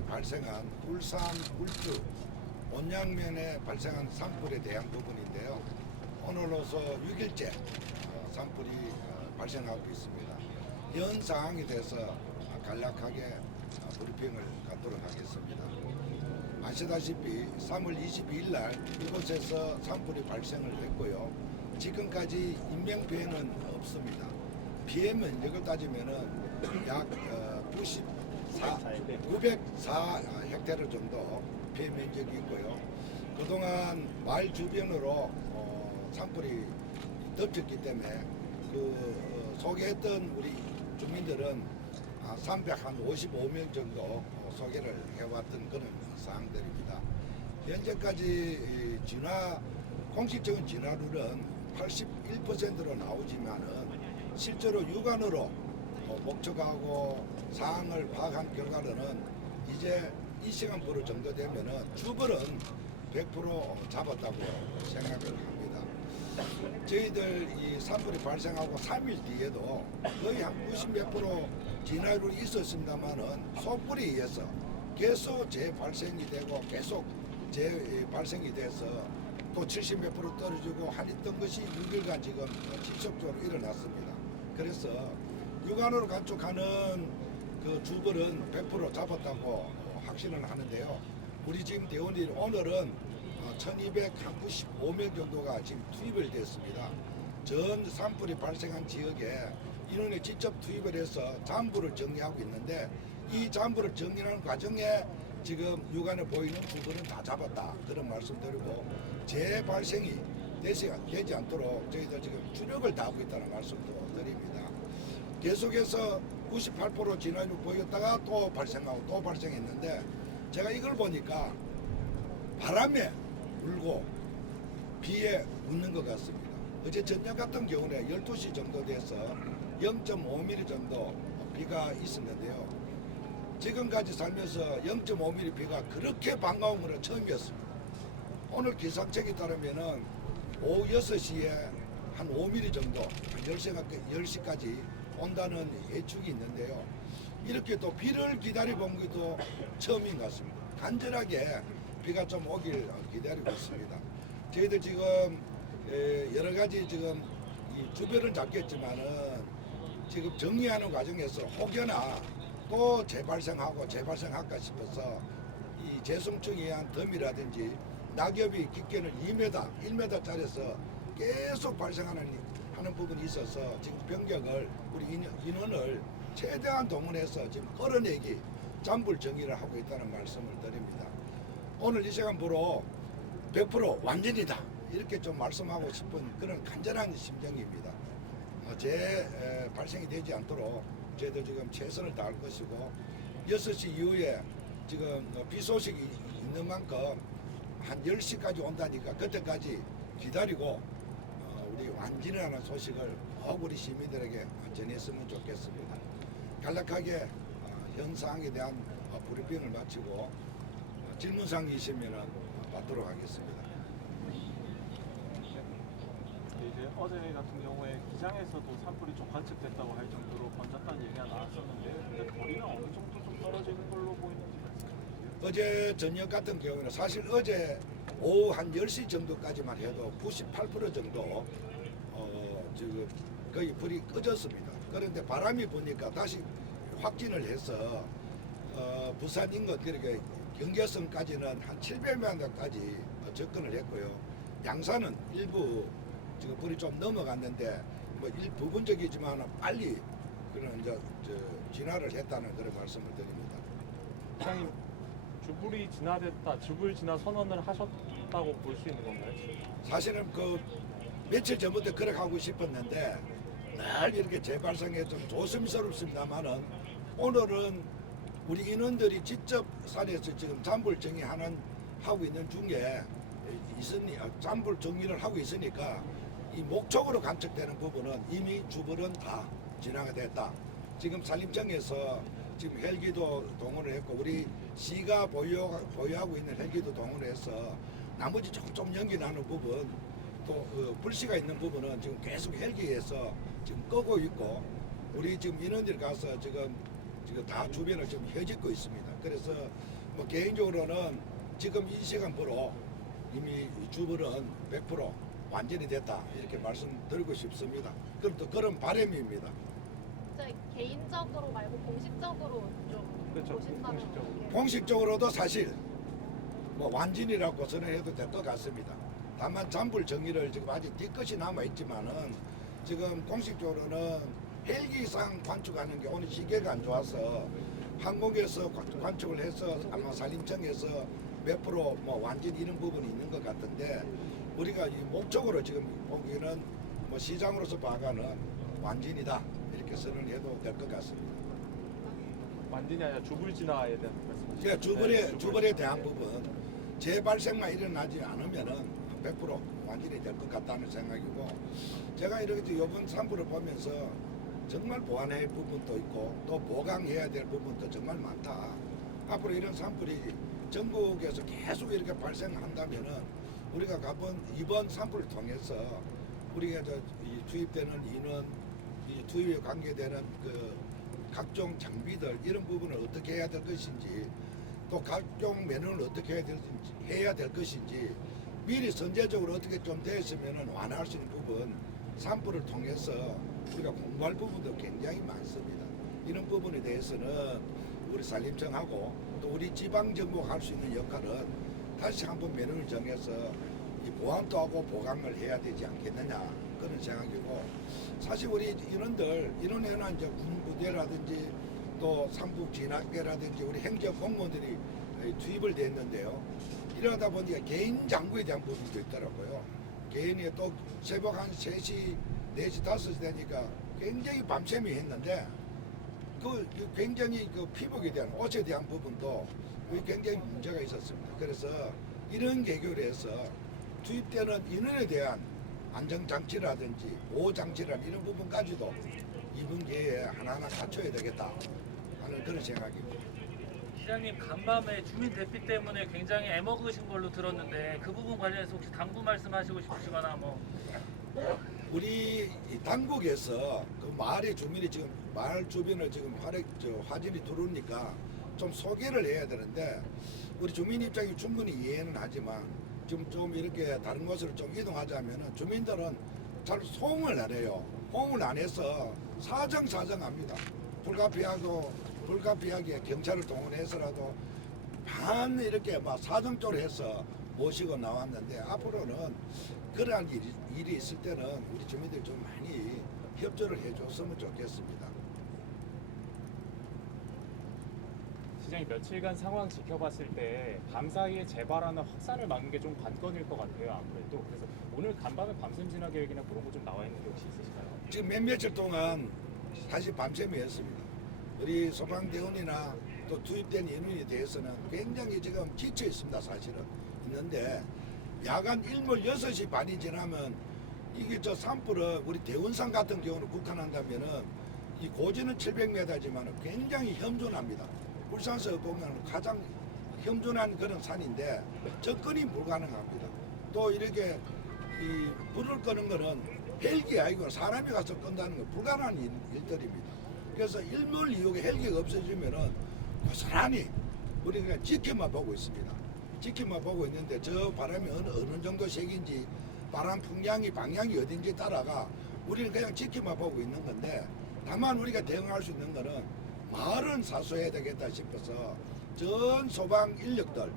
지역에 발생한 울산, 울주, 온양면에 발생한 산불에 대한 부분인데요. 오늘로서 6일째 산불이 발생하고 있습니다. 현 상황에 대해서 간략하게 브리핑을 갖도록 하겠습니다. 아시다시피 3월 22일 날 이곳에서 산불이 발생을 했고요. 지금까지 인명피해는 없습니다. 피해 면적을 따지면은 약 904 헥타르 정도 피해 면적이 있고요. 그동안 마을 주변으로 산불이 덮쳤기 때문에 그 소개했던 우리 주민들은 355명 정도 소개를 해왔던 그런 사항들입니다. 현재까지 공식적인 진화율은 81%로 나오지만은 실제로 육안으로 목격하고 사항을 파악한 결과로는 이제 이 시간부로 정도 되면은 주벌은 100% 잡았다고 생각을 합니다. 저희들 이 산불이 발생하고 3일 뒤에도 거의 한 90몇 프로 진화율이 있었습니다만은 소불에 의해서 계속 재발생이 되고 계속 재발생이 돼서 또 70몇 프로 떨어지고 한있던 것이 6일간 지금 지속적으로 일어났습니다. 그래서 육안으로 관측하는 그 주벌은 100% 잡았다고 확신을 하는데요. 우리 지금 대원이 오늘은 1295명 정도가 지금 투입을 됐습니다. 전 산불이 발생한 지역에 인원에 직접 투입을 해서 잠부를 정리하고 있는데 이 잠부를 정리하는 과정에 지금 육안에 보이는 주벌은 다 잡았다 그런 말씀드리고 재발생이 되지 않도록 저희들 지금 주력을 다하고 있다는 말씀도 드립니다. 계속해서 98% 진화율 보였다가 또 발생하고 또 발생했는데 제가 이걸 보니까 바람에 울고 비에 웃는 것 같습니다. 어제 저녁 같은 경우에 12시 정도 돼서 0.5mm 정도 비가 있었는데요. 지금까지 살면서 0.5mm 비가 그렇게 반가운 건 처음이었습니다. 오늘 기상청에 따르면은 오후 6시에 한 5mm 정도, 한 10시까지 온다는 예측이 있는데요. 이렇게 또 비를 기다려본 것도 처음인 것 같습니다. 간절하게 비가 좀 오길 기다리고 있습니다. 저희들 지금 여러 가지 지금 이 주변을 잡겠지만은 지금 정리하는 과정에서 혹여나 또 재발생할까 싶어서 이 재성층에 의한 덤이라든지 낙엽이 깊게는 2m, 1m짜리에서 계속 발생하는 부분이 있어서 지금 병력을 우리 인원을 최대한 동원해서 지금 끌어내기 잠불 정리를 하고 있다는 말씀을 드립니다. 오늘 이 시간부로 100% 완전이다 이렇게 좀 말씀하고 싶은 그런 간절한 심정입니다. 발생이 되지 않도록 저희들 지금 최선을 다할 것이고 6시 이후에 지금 비 소식이 있는 만큼 한 10시까지 온다니까 그때까지 기다리고 우리 완진이라는 소식을 꼭 우리 시민들에게 전했으면 좋겠습니다. 간략하게 현 상황에 대한 브리핑을 마치고 질문사항이 있으면 받도록 하겠습니다. 이제 어제 같은 경우에 기장에서도 산불이 좀 관측됐다고 할 정도로 번졌다는 얘기가 나왔었는데 근데 거리는 어느 정도 좀 떨어지는 걸로 보이는지 말씀해 주세요. 어제 저녁 같은 경우는 사실 어제 오후 한 10시 정도까지만 해도 98% 정도 지금 거의 불이 꺼졌습니다. 그런데 바람이 부니까 다시 확진을 해서 부산 인근 그렇게 경계선까지는 한 700m까지 접근을 했고요. 양산은 일부 지금 불이 좀 넘어갔는데 뭐 일부분적이지만 빨리 그런 이제 진화를 했다는 그런 말씀을 드립니다. 부장님 주불이 진화됐다, 주불 진화 선언을 하셨다고 볼 수 있는 건가요? 사실은 그 며칠 전부터 그렇게 하고 싶었는데 늘 이렇게 재발생해 좀 조심스럽습니다만은 오늘은 우리 인원들이 직접 산에서 지금 잠불 하고 있는 중에 잠불 정리를 하고 있으니까 이 목적으로 관측되는 부분은 이미 주불은 다 진화가 됐다. 지금 산림청에서 지금 헬기도 동원을 했고 우리 시가 보유하고 있는 헬기도 동원을 해서 나머지 좀 연기 나는 부분 또 불씨가 있는 부분은 지금 계속 헬기에서 지금 끄고 있고 우리 지금 인원들이 가서 지금 지금 다 주변을 좀 혀짓고 있습니다. 그래서 뭐 개인적으로는 지금 이 시간부로 이미 이 주불은 100% 완전히 됐다 이렇게 말씀드리고 싶습니다. 그럼 또 그런 바람입니다. 이제 개인적으로 말고 공식적으로 좀 그렇죠. 보신다면 공식적으로. 어떻게? 공식적으로도 사실 뭐 완전이라고 선언해도 될 것 같습니다. 다만 잔불 정의를 지금 아직 뒤끝이 남아 있지만은 지금 공식적으로는 헬기상 관측하는 게 오늘 시계가 안 좋아서 항공에서 관측을 해서 아마 산림청에서 몇 프로 뭐 완전 이런 부분이 있는 것 같은데 우리가 이 목적으로 지금 보기에는 뭐 시장으로서 봐가는 완전이다 이렇게 선언해도 될 것 같습니다. 완전히 아니라 주불 진화에 대한 말씀이시죠? 그러니까 주벌에 대한 부분 재발생만 일어나지 않으면은 100% 완전히 될 것 같다는 생각이고 제가 이렇게 이번 산불을 보면서 정말 보완해야 할 부분도 있고 또 보강해야 될 부분도 정말 많다. 앞으로 이런 산불이 전국에서 계속 이렇게 발생한다면은 우리가 이번 산불을 통해서 우리가 이 투입되는 인원, 이 투입에 관계되는 그 각종 장비들 이런 부분을 어떻게 해야 될 것인지 또 각종 매너를 어떻게 해야 될 것인지 미리 선제적으로 어떻게 좀 되었으면 완화할 수 있는 부분 산불을 통해서 우리가 공부할 부분도 굉장히 많습니다. 이런 부분에 대해서는 우리 산림청하고 또 우리 지방정부가 할 수 있는 역할은 다시 한번 매너를 정해서 이 보완도 하고 보강을 해야 되지 않겠느냐 그런 생각이고 사실 우리 인원에는 이제 군부대라든지 또 삼국 진학계라든지 우리 행정 공무원들이 투입을 됐는데요. 이러다 보니까 개인 장구에 대한 부분도 있더라고요. 개인이 또 새벽 한 3시, 4시, 5시 되니까 굉장히 밤샘이 했는데 그 굉장히 그 피복에 대한 옷에 대한 부분도 굉장히 문제가 있었습니다. 그래서 이런 계교를 해서 투입되는 인원에 대한 안정장치라든지 보호장치라는 이런 부분까지도 이번 기회에 하나하나 갖춰야 되겠다 하는 그런 생각입니다. 시장님 간밤에 주민 대피 때문에 굉장히 애먹으신 걸로 들었는데 그 부분 관련해서 혹시 당부 말씀하시고 싶으시거나 뭐 우리 이 당국에서 그 마을의 주민이 지금 마을 주변을 지금 화진이 들어오니까 좀 소개를 해야 되는데 우리 주민 입장이 충분히 이해는 하지만 지금 좀 이렇게 다른 곳으로 좀 이동하자면은 주민들은 잘 소응을 안 해요. 호응을 안 해서 사정합니다. 불가피하게 경찰을 동원해서라도 반 이렇게 막 사정적으로 해서 모시고 나왔는데 앞으로는 그러한 일이 있을 때는 우리 주민들 좀 많이 협조를 해줬으면 좋겠습니다. 시장이 며칠간 상황 지켜봤을 때 밤사이에 재발하는 확산을 막는 게 좀 관건일 것 같아요. 아무래도 그래서 오늘 간밤에 밤샘 진화 계획이나 그런 거 좀 나와 있는 게 혹시 있으실까요? 지금 며칠 동안 사실 밤샘이었습니다. 우리 소방대원이나 또 투입된 인원에 대해서는 굉장히 지금 지쳐 있습니다. 사실은 있는데 야간 일몰 6시 반이 지나면 이게 저 산불을 우리 대원산 같은 경우는 국한한다면은 이 고지는 700m지만 굉장히 혐존합니다. 울산서 보면 가장 혐존한 그런 산인데 접근이 불가능합니다. 또 이렇게 이 불을 끄는 거는 헬기 아니고 사람이 가서 끈다는 건 불가능한 일들입니다. 그래서 일몰 이후에 헬기가 없어지면은 고스란히 우리 그냥 지켜만 보고 있습니다. 지켜만 보고 있는데 저 바람이 어느 정도 색인지 바람 풍량이 방향이 어딘지 따라가 우리는 그냥 지켜만 보고 있는 건데 다만 우리가 대응할 수 있는 거는 마을은 사수해야 되겠다 싶어서 전 소방 인력들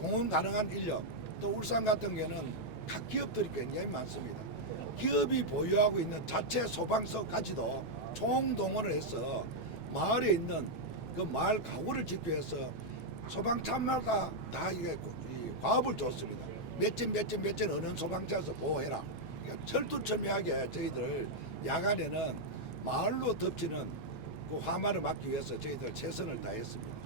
동원 가능한 인력 또 울산 같은 경우는 각 기업들이 굉장히 많습니다. 기업이 보유하고 있는 자체 소방서까지도 총동원을 해서 마을에 있는 그 마을 가구를 집계해서 소방차마다 다 이게 과업을 줬습니다. 몇진 어느 소방차에서 보호해라. 그러니까 철두철미하게 저희들 야간에는 마을로 덮치는 그 화마를 막기 위해서 저희들 최선을 다했습니다.